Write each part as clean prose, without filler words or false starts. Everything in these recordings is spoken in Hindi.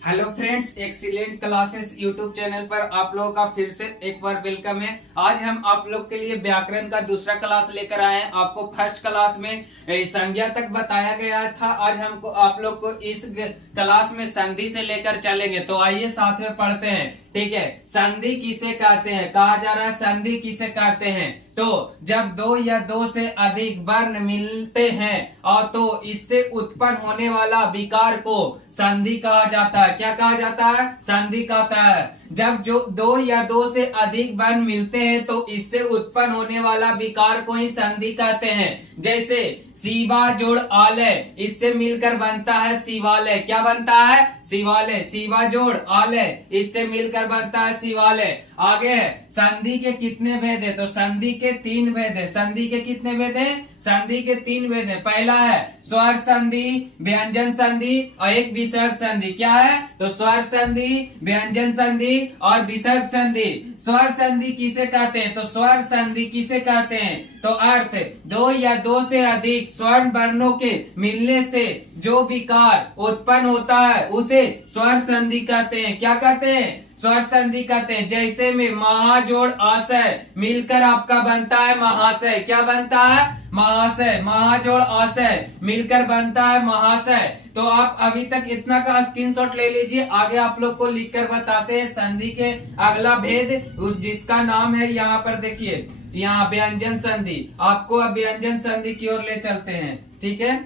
Hello friends, excellent classes YouTube channel पर आप लोगों का फिर से एक बार वेलकम है। आज हम आप लोग के लिए व्याकरण का दूसरा क्लास लेकर आए हैं। आपको फर्स्ट क्लास में संज्ञा तक बताया गया था। आज हमको आप लोग को इस क्लास में संधि से लेकर चलेंगे। तो आइए साथ में पढ़ते हैं। ठीक है, संधि किसे कहते हैं, कहा जा रहा है संधि किसे कहते हैं। तो जब दो या दो से अधिक वर्ण मिलते हैं और तो इससे उत्पन्न होने वाला विकार को संधि कहा जाता है। क्या कहा जाता है? संधि कहता है। जब जो दो या दो से अधिक वर्ण मिलते हैं तो इससे उत्पन्न होने वाला विकार को ही संधि कहते हैं। जैसे शिवा जोड़ आलय, इससे मिलकर बनता है शिवालय। क्या बनता है? शिवालय। शिवा जोड़ आलय, इससे मिलकर बनता है शिवालय। आगे है संधि के कितने भेद है? तो संधि के 3 भेद है। संधि के कितने भेद है? संधि के 3 भेद है। पहला है स्वर संधि, व्यंजन संधि और एक विसर्ग संधि। क्या है? तो स्वर संधि, व्यंजन संधि और विसर्ग संधि। स्वर संधि किसे कहते हैं? तो स्वर संधि किसे कहते हैं? तो अर्थ दो या दो से अधिक स्वर्ण वर्णों के मिलने से जो विकार उत्पन्न होता है उसे स्वर संधि कहते हैं। क्या कहते हैं? स्वर संधि कहते हैं। जैसे में महा जोड़ आशय मिलकर आपका बनता है महाशय। क्या बनता है? महाशय। महा जोड़ आशय मिलकर बनता है महाशय। तो आप अभी तक इतना का स्क्रीनशॉट ले लीजिए। आगे आप लोग को लिखकर बताते हैं संधि के अगला भेद, उस जिसका नाम है यहाँ पर देखिए, यहाँ व्यंजन संधि। आपको अब व्यंजन संधि की ओर ले चलते हैं। ठीक है,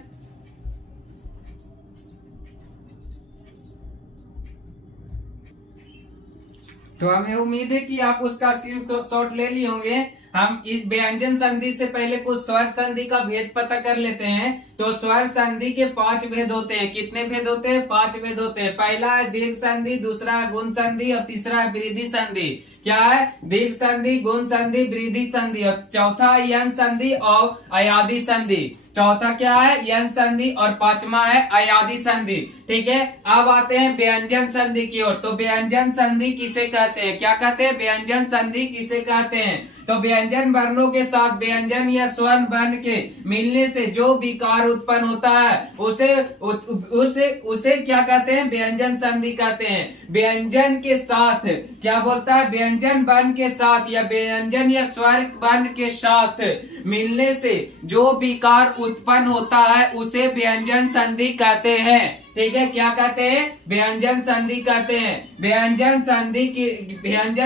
तो हमें उम्मीद है कि आप उसका स्क्रीनशॉट ले लिए होंगे। हम इस व्यंजन संधि से पहले कुछ स्वर संधि का भेद पता कर लेते हैं। तो स्वर संधि के 5 भेद होते हैं। कितने भेद होते हैं? 5 भेद होते हैं। पहला है दीर्घ संधि, दूसरा है गुण संधि और तीसरा है वृद्धि संधि। क्या है? दीर्घ संधि, गुण संधि, वृद्धि संधि और चौथा है यन संधि और अयादि संधि। चौथा क्या है? यन संधि और पांचवा है अयादि संधि। ठीक है, अब आते हैं व्यंजन संधि की ओर। तो व्यंजन संधि किसे कहते हैं? क्या कहते हैं? व्यंजन संधि किसे कहते हैं? तो व्यंजन वर्णों के साथ व्यंजन या स्वर्ण वर्ण के मिलने से जो विकार उत्पन्न होता है उसे क्या कहते हैं? व्यंजन संधि कहते हैं। व्यंजन के साथ क्या बोलता है? व्यंजन वर्ण के साथ या व्यंजन या स्वर वर्ण के साथ मिलने से जो विकार उत्पन्न होता है उसे व्यंजन संधि कहते हैं। ठीक है, क्या कहते हैं? व्यंजन संधि कहते हैं। व्यंजन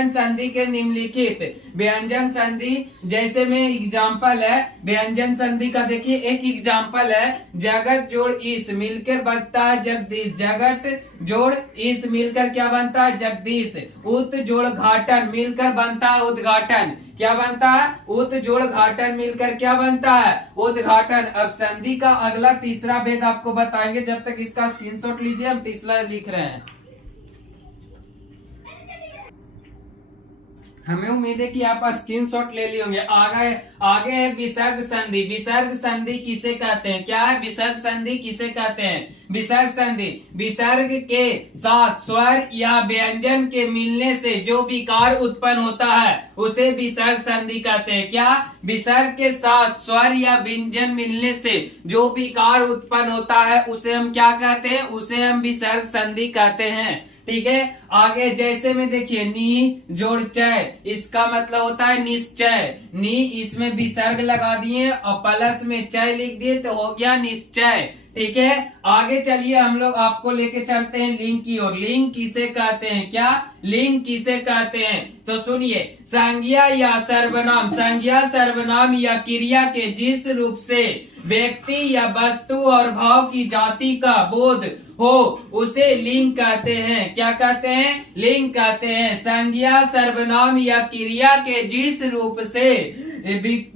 संधि के निम्नलिखित व्यंजन संधि जैसे में एग्जाम्पल है व्यंजन संधि का। देखिए एक एग्जाम्पल है, जगत जोड़ इस मिलकर बनता है जगदीश। जगत जोड़ इस मिलकर क्या बनता है? जगदीश। उत जोड़ घाटन मिलकर बनता है उद्घाटन। क्या बनता है? उत जोड़ घाटन मिलकर क्या बनता है? उद्घाटन। अब संधि का अगला तीसरा भेद आपको बताएंगे। जब तक इसका स्क्रीनशॉट लीजिए, हम तीसरा लिख रहे हैं। हमें उम्मीद है कि आप स्क्रीनशॉट ले लिए होंगे। आगे है विसर्ग संधि। विसर्ग संधि किसे कहते हैं? क्या है? विसर्ग संधि किसे कहते हैं? विसर्ग संधि विसर्ग के साथ स्वर या व्यंजन के मिलने से जो विकार उत्पन्न होता है उसे विसर्ग संधि कहते हैं। क्या? विसर्ग के साथ स्वर या व्यंजन मिलने से जो विकार उत्पन्न होता है उसे हम क्या कहते हैं? उसे हम विसर्ग संधि कहते हैं। ठीक है, आगे जैसे में देखिए नी जोड़ चय, इसका मतलब होता है निश्चय। नी इसमें विसर्ग लगा दिए और प्लस में चय लिख दिए तो हो गया निश्चय। ठीक है, आगे चलिए हम लोग आपको लेके चलते हैं लिंग की ओर। लिंग किसे कहते हैं? क्या लिंग किसे कहते हैं? तो सुनिए, संज्ञा या सर्वनाम, संज्ञा सर्वनाम या क्रिया के जिस रूप से व्यक्ति या वस्तु और भाव की जाति का बोध हो उसे लिंग कहते हैं। क्या कहते हैं? लिंग कहते हैं। संज्ञा सर्वनाम या क्रिया के जिस रूप से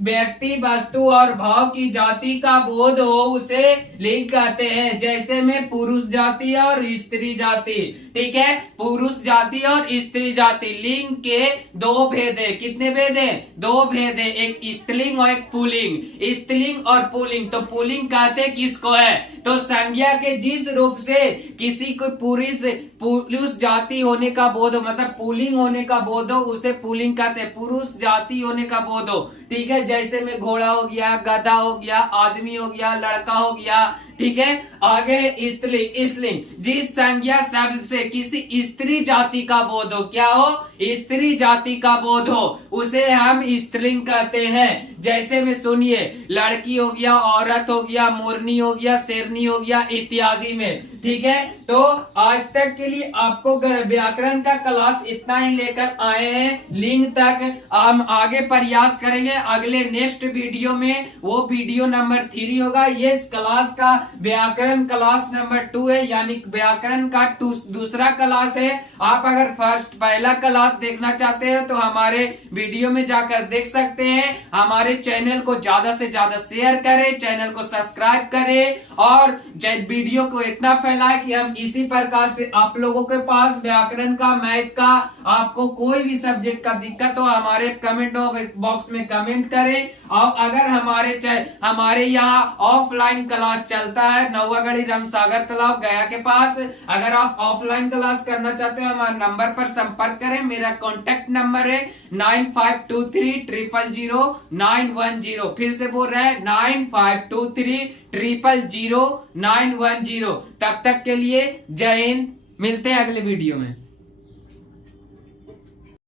व्यक्ति वस्तु और भाव की जाति का बोध हो उसे लिंग कहते हैं। जैसे में पुरुष जाति और स्त्री जाति। ठीक है, पुरुष जाति और स्त्री जाति। लिंग के 2 भेद है। कितने भेद है? 2 भेद है, एक स्त्रीलिंग और एक पुल्लिंग। स्त्रीलिंग और पुल्लिंग। तो पुल्लिंग कहते किसको है? तो संज्ञा के जिस रूप से किसी को पुरुष जाति होने का बोध हो, मतलब पुल्लिंग होने का बोध हो उसे पुल्लिंग कहते हैं। पुरुष जाति होने का बोध हो। ठीक है, जैसे में घोड़ा हो गया, गधा हो गया, आदमी हो गया, लड़का हो गया। ठीक है। आगे है स्त्रीलिंग। स्त्रीलिंग जिस संज्ञा शब्द से किसी स्त्री जाति का बोध हो, क्या हो, स्त्री जाति का बोध हो, उसे हम स्त्रीलिंग कहते हैं। जैसे में सुनिए, लड़की हो गया, औरत हो गया, मोरनी हो गया, शेरनी हो गया, इत्यादि में, ठीक है। तो आज तक के लिए आपको व्याकरण का क्लास इतना ही लेकर आए हैं। लिंग तक हम आगे प्रयास करेंगे अगले नेक्स्ट वीडियो में, वो वीडियो नंबर 3 होगा। ये क्लास का व्याकरण क्लास नंबर 2 है, यानी व्याकरण का दूसरा क्लास है। आप अगर पहला क्लास देखना चाहते हैं तो हमारे वीडियो में जाकर देख सकते हैं। हमारे चैनल को ज्यादा से ज्यादा शेयर करें, चैनल को सब्सक्राइब करें और वीडियो को इतना फैलाएं कि हम इसी प्रकार से आप लोगों के पास व्याकरण का, मैथ का, आपको कोई भी सब्जेक्ट का दिक्कत हो हमारे कमेंट बॉक्स में कमेंट करें। और अगर हमारे यहाँ ऑफलाइन क्लास चलता है नौवागढ़ी रामसागर तालाब गया के पास, अगर आप ऑफलाइन क्लास करना चाहते हो हमारे नंबर पर संपर्क करें। मेरा कॉन्टेक्ट नंबर है 9523000910। फिर से बोल रहे हैं 9523000910। तब तक के लिए जय हिंद, मिलते हैं अगले वीडियो में।